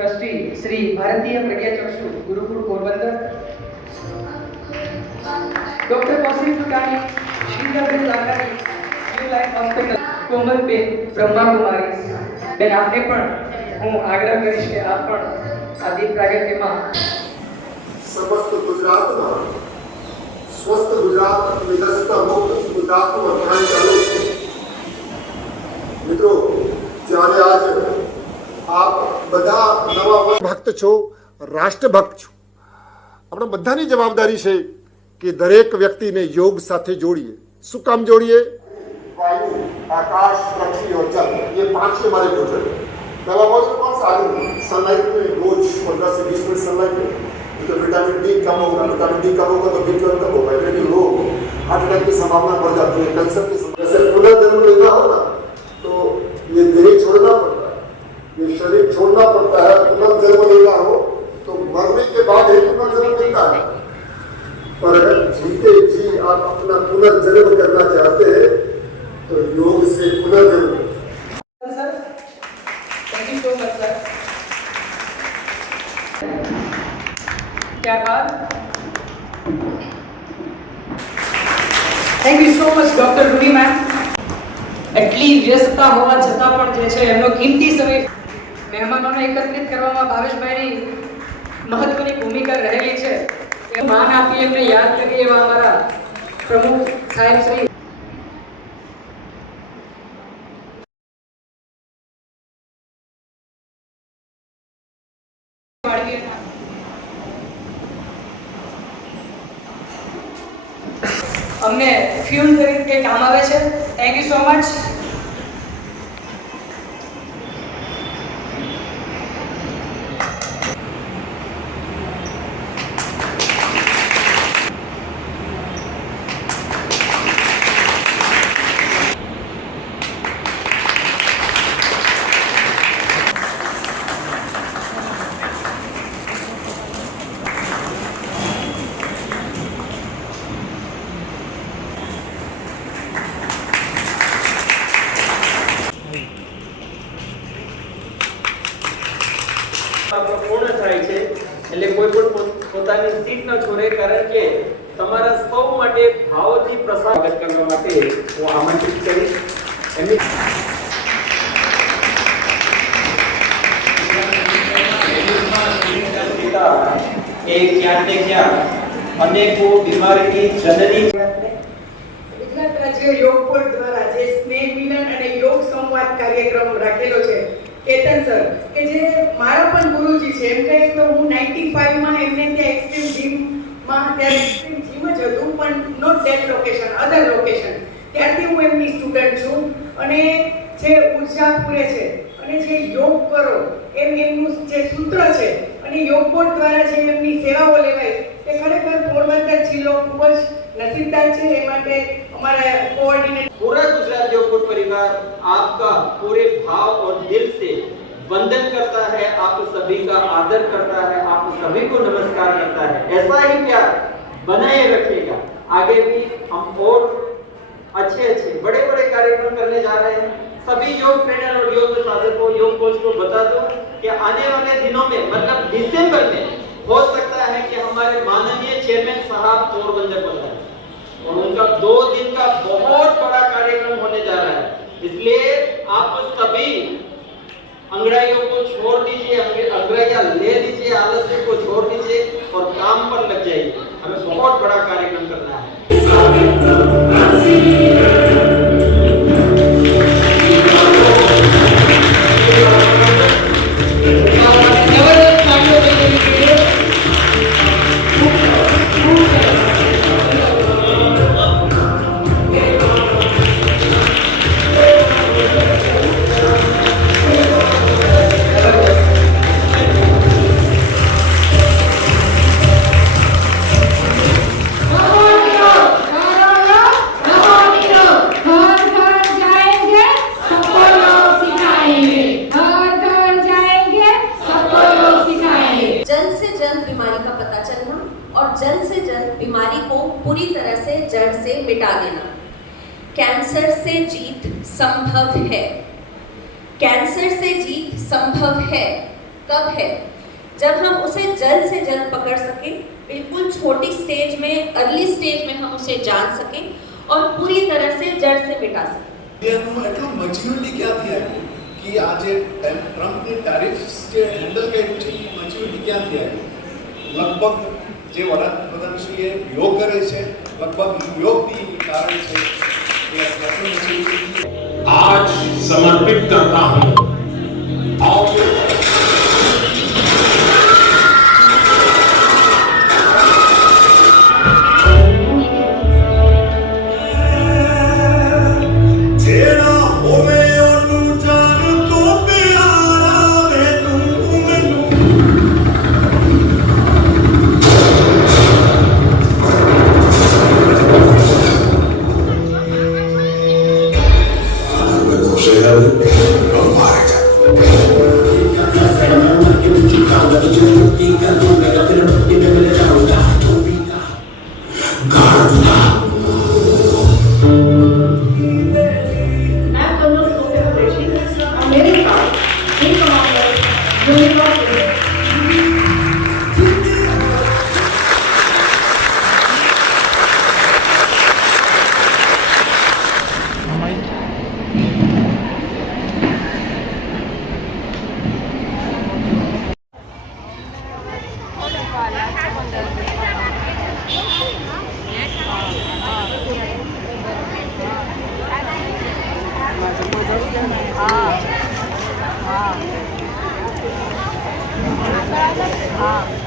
Trustee Shri Bharatiya Pragnachakshu Gurukul Porbandar, doctor Kaushik Sutani, Shilaben Lakhani, new life hospital, Komalben Brahma Kumari ben, आपने पण હું આગ્રહ કરીશ કે આપ પણ આ દીપ પ્રાગટ્યમાં समस्त गुजरातમાં સ્વસ્થ ગુજરાત વિકસિત મુક્ત ગુજરાતનું અભિયાન ચાલુ છે. મિત્રો, જ્યારે આજ આપ બધા નવા ભક્ત છો, રાષ્ટ્રભક્ત છો, આપણે બધાની જવાબદારી છે કે દરેક વ્યક્તિને યોગ સાથે જોડીએ. શું કામ જોડીએ? વાયુ, આકાશ, પૃથ્વી और जल, ये पांच हमारे भोजन. पहला भोजन कौन सा? सनलाइट में रोज 15 से 20 मिनट सनलाइट में. तो विटामिन डी कम होगा, विटामिन डी कम होगा तो बीपी कम होगा, इम्यूनिटी लो, हार्ट अटैक की संभावना बढ़ जाती है, कैंसर की समस्या. पुनर्जन्म लेना हो ना तो ये देह छोड़ना पड़ता है, ये शरीर छोड़ना पड़ता है. पुनर्जन्म लेना हो तो मरने के बाद ही पुनर्जन्म मिलता है. पर अगर जीते जी आप अपना पुनर्जन्म करना चाहते हैं तो योग से पुनर्जन्म. Sir, thank you so much sir. ત્યારબાદ thank you so much doctor Rudi ma'am. એટલી વ્યસ્તતા હોવા છતાં પણ જે છે એમનો કિંમતી સમય મહેમાનોને એકત્રિત કરવામાં ભાવેશભાઈની મહત્વની ભૂમિકા રહેલી છે. એ માન આપી એમને યાદ કરીએ એવા અમારા પ્રમુખ સાહેબ શ્રી અમને ફ્યુલ તરીકે કામ આવે છે. Thank you so much. પૂર્ણ થાય છે એટલે કોઈ પણ પોતાની સીટ ન છોડે, કારણ કે તમારા સૌ માટે ભાવથી પ્રસાદ કરવા માટે હું આમંત્રિત કરીશ. એમની એ ક્યાં ને ક્યાં અનેકો બીમારીની જનની. ગુજરાત રાજ્ય યોગ બોર્ડ દ્વારા જે સ્નેહ મિલન અને યોગ સંવાદ કાર્યક્રમ રાખેલો છે, કેતન સર કે જે મારા પણ ગુરુજી છે, એમ કહે તો હું 95 માં એમને ત્યાં એક્સ્ટ્રીમ જીમમાં, ત્યારે એક્સ્ટ્રીમ જીમ જ હતું પણ not that location, other location, ત્યારથી હું એમની સ્ટુડન્ટ છું. અને જે ઉર્જા પૂરે છે અને જે યોગ કરો એમનું જે સૂત્ર છે અને યોગ બોર્ડ દ્વારા જે એમની સેવાઓ લેવાય તે ખરેખર પોરબંદર જિલ્લો ખૂબ જ नसीबदार है. ये માટે हमारा कोऑर्डिनेटर पूरा गुजरात योग बोर्ड परिवार आपका पूरे भाव और दिल से वंदन करता है, आप सभी का आदर करता है, आप सभी को नमस्कार करता है. ऐसा ही प्यार बनाए रखिएगा. आगे भी हम और अच्छे बड़े कार्यक्रम करने जा रहे हैं. सभी योग ट्रेनर और योग साधकों, योग कोच को बता दो कि आने वाले दिनों में मतलब दिसंबर में हो सकता है कि हमारे माननीय चेयरमैन साहब पोरबंदर पधारे और उनका 2 दिन का बहुत बड़ा कार्यक्रम होने जा रहा है. इसलिए आप सभी अंग्रेजियों को छोड़ दीजिए, अंग्रेजियां ले लीजिए, आलस्य को छोड़ दीजिए और काम पर लग जाइए. हमें बहुत बड़ा कार्यक्रम करना है. बीमारी को पूरी तरह से जड़ से मिटा देना. कैंसर से जीत संभव है. कैंसर से जीत संभव है कब है? जब हम उसे जल्द से जल्द पकड़ सकें, बिल्कुल छोटी स्टेज में, अर्ली स्टेज में हम उसे जान सकें और पूरी तरह से जड़ से मिटा सकें. એટલું મેચ્યોરિટી ક્યાંથી આવી કે આજે ટ્રમ્પની ટેરિફ્સ જે હેન્ડલ કરી છે મેચ્યોરિટી ક્યાંથી આવી? લગભગ જે વડાપ્રધાનશ્રીએ યોગ કરે છે, લગભગ યોગની કારણ છે એ આટલું મેચ્યોરિટી. आज समर्पित करता हूं हाँ